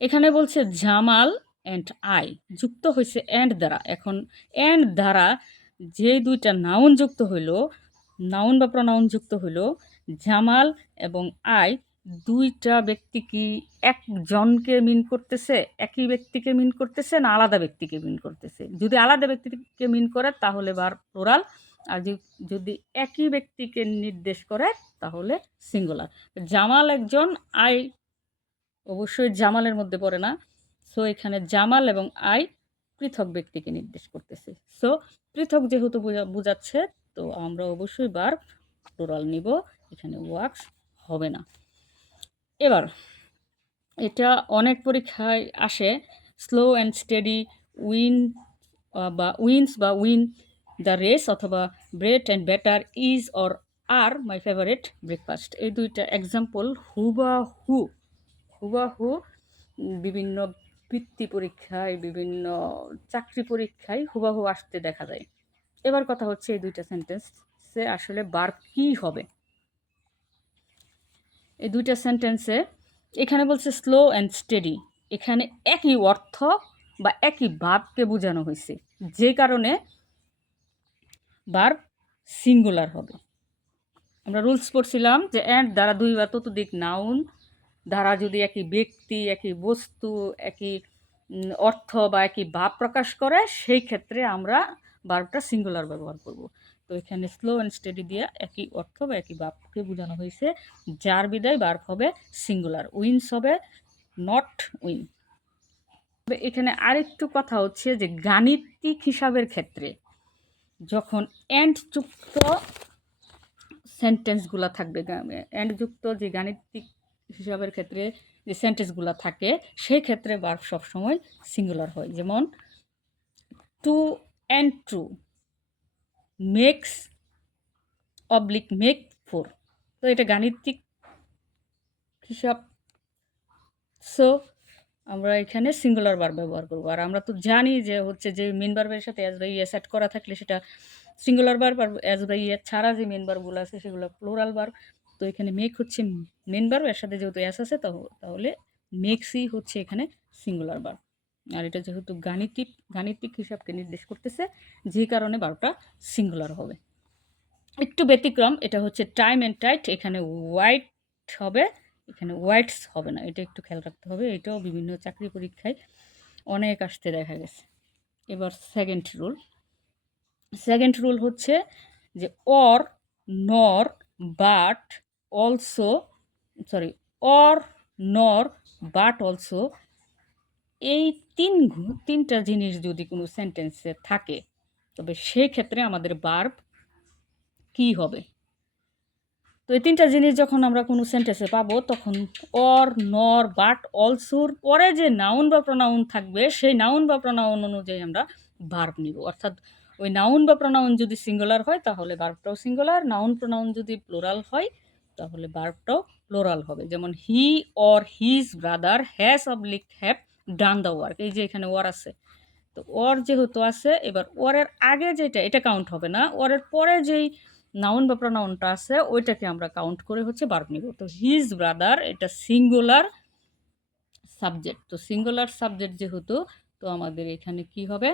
এখানে বলছে Jamal and I যুক্ত হয়েছে অ্যান্ড দ্বারা। এখন অ্যান্ড দ্বারা যে দুইটা নাউন যুক্ত হইল, নাউন বা প্রনাউন যুক্ত হইল, জামাল এবং আই দুইটা ব্যক্তি কি একজনকে মিন করতেছে, একই ব্যক্তিকে মিন করতেছে না আলাদা ব্যক্তিকে মিন করতেছে? যদি আলাদা ব্যক্তিকে মিন করে তাহলে বার প্লুরাল, আর যদি একই ব্যক্তিকে নির্দেশ করে তাহলে সিঙ্গুলার। জামাল একজন, আই অবশ্যই জামালের মধ্যে পড়ে না। সো এখানে জামাল এবং আই পৃথক ব্যক্তিকে নির্দেশ করতেছে। সো পৃথক যেহেতু বোঝাচ্ছে, তো আমরা অবশ্যই বার প্লুরাল নিব, এখানে ওয়ার্কস হবে না। এবার এটা অনেক পরীক্ষায় আসে, স্লো অ্যান্ড স্টেডি উইন বা উইন দ্য রেস, অথবা bread and batter is or are my favourite breakfast. এই দুইটা এক্সাম্পল হুবাহু বিভিন্ন বৃত্তি পরীক্ষায়, বিভিন্ন চাকরি পরীক্ষায় হুবাহু আসতে দেখা যায়। এবার কথা হচ্ছে এই দুইটা সেন্টেন্সে আসলে ভার্ব কী হবে। এই দুইটা সেন্টেন্সে এখানে বলছে স্লো অ্যান্ড স্টেডি, এখানে একই অর্থ বা একই ভাবকে বোঝানো হয়েছে, যে কারণে ভার্ব সিঙ্গুলার হবে। আমরা রুলস পড়ছিলাম যে অ্যান্ড দ্বারা দুই বা ততোধিক নাউন দ্বারা যদি একই ব্যক্তি, একই বস্তু, একই অর্থ বা একই ভাব প্রকাশ করে, সেই ক্ষেত্রে আমরা ভার্বটা সিঙ্গুলার ব্যবহার করব। তো এখানে স্লো অ্যান্ড স্টেডি দিয়ে একই অর্থ বা একই ভাবকে বোঝানো হয়েছে, যার বিদায় ভার্ব হবে সিঙ্গুলার। উইন্স হবে নট উইন। তবে এখানে আরেকটু কথা হচ্ছে যে গাণিতিক হিসাবের ক্ষেত্রে যখন অ্যান্ড যুক্ত সেন্টেন্সগুলো থাকবে, অ্যান্ড যুক্ত যে গাণিতিক হিসাবের ক্ষেত্রে যে সেন্টেন্সগুলো থাকে, সেই ক্ষেত্রে ভার্ব সবসময় সিঙ্গুলার হয়। যেমন two and two, makes make four. তো এটা গাণিতিক হিসাব। সো আমরা এখানে সিঙ্গুলার ভার্ব ব্যবহার করবো। আর আমরা তো জানি যে হচ্ছে যে মেন ভার্বের সাথে অ্যাজ বা ইএস অ্যাড করা থাকলে সেটা সিঙ্গুলার ভার্ব, আর অ্যাজ বা ইএস ছাড়া যে মেন ভার্বগুলো আছে সেগুলো প্লুরাল ভার্ব। তো এখানে মেক হচ্ছে মেন ভার্ব, এর সাথে যেহেতু অ্যাস আছে তাহলে মেক্সই হচ্ছে এখানে সিঙ্গুলার ভার্ব। আর এটা যেহেতু গাণিতিক হিসাবকে নির্দেশ করতেছে, যে কারণে ভার্বটা সিঙ্গুলার হবে। একটু ব্যতিক্রম, এটা হচ্ছে টাইম অ্যান্ড টাইট, এখানে হোয়াইট হবে, এখানে হোয়াইটস হবে না, এটা একটু খেয়াল রাখতে হবে। এটাও বিভিন্ন চাকরি পরীক্ষায় অনেক আসতে দেখা গেছে। এবার সেকেন্ড রুল হচ্ছে যে অর, নর, বাট, অলসো, অর, নর, বাট, অলসো, এই তিনটা জিনিস যদি কোনো সেন্টেন্সে থাকে, তবে সেক্ষেত্রে আমাদের ভার্ব কি হবে? তো এই তিনটা জিনিস যখন আমরা কোনো সেন্টেন্সে পাবো, তখন অর, নর, বাট, অলসোর পরে যে নাউন বা প্রনাউন থাকবে, সেই নাউন বা প্রনাউন অনুযায়ী আমরা ভার্ব নিব। অর্থাৎ ওই নাউন বা প্রনাউন যদি সিঙ্গুলার হয় তাহলে ভার্বটাও সিঙ্গুলার, নাউন প্রনাউন যদি প্লুরাল হয় তাহলে ভার্বটাও প্লুরাল হবে। যেমন he or his brother have done the work, এই যে এখানে ওয়ার আছে, তো ওর যেহেতু আছে, এবার ওরের আগে যেটা এটা কাউন্ট হবে না, ওরের পরে যেই নাউন বা প্রনাউনটা আছে ওইটাকে আমরা কাউন্ট করে হচ্ছে ভার্ব নিব। তো হিজ ব্রাদার এটা সিঙ্গুলার সাবজেক্ট, তো সিঙ্গুলার সাবজেক্ট যেহেতু, তো আমাদের এখানে কি হবে,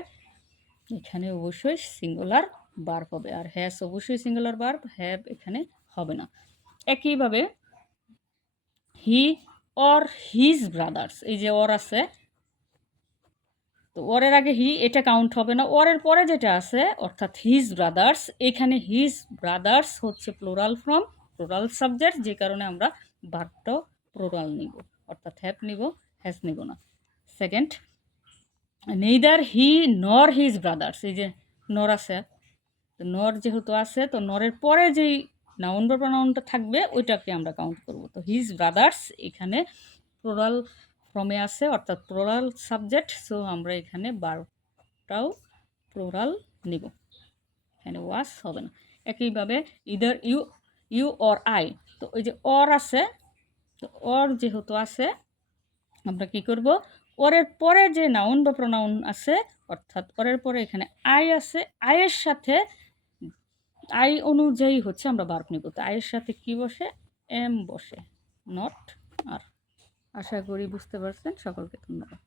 এখানে অবশ্যই সিঙ্গুলার ভার্ব হবে। আর হ্যাজ অবশ্যই সিঙ্গুলার ভার্ব, হ্যাভ এখানে হবে না। একইভাবে হি অর হিজ ব্রাদার্স, এই যে ওর আছে, তো ওরের আগে হি এটা কাউন্ট হবে না, ওরের পরে যেটা আছে অর্থাৎ হিজ ব্রাদার্স, এখানে হিজ ব্রাদার্স হচ্ছে প্লুরাল সাবজেক্ট, যে কারণে আমরা ভার্বটাও প্লুরাল নিব, অর্থাৎ হ্যাভ নিব, হ্যাজ নিব না। সেকেন্ড, নেইদার হি নর হিজ ব্রাদার্স, এই যে নর আছে, তো নর যেহেতু আছে, তো নরের পরে যেই নাউন বা প্রনাউনটা থাকবে ওইটাকে আমরা কাউন্ট করব। তো হিজ ব্রাদার্স এখানে প্লুরাল ফর্মে আছে, অর্থাৎ প্লুরাল সাবজেক্ট, সো আমরা এখানে ভার্বটাও প্লুরাল নিব, এখানে ওয়াস হবে না। একইভাবে ইদার ইউ অর আই, তো ওই যে অর আছে, তো অর যেহেতু আছে আমরা কি করব, ওরের পরে যে নাউন বা প্রনাউন আছে, অর্থাৎ ওরের পরে এখানে আই আছে, আয়ের সাথে আই অনুযায়ী হচ্ছে আমরা ভার্ব নিব। তো আয়ের সাথে কি বসে, এম বসে, নট আর। আশা করি বুঝতে পারছেন। সকলকে ধন্যবাদ।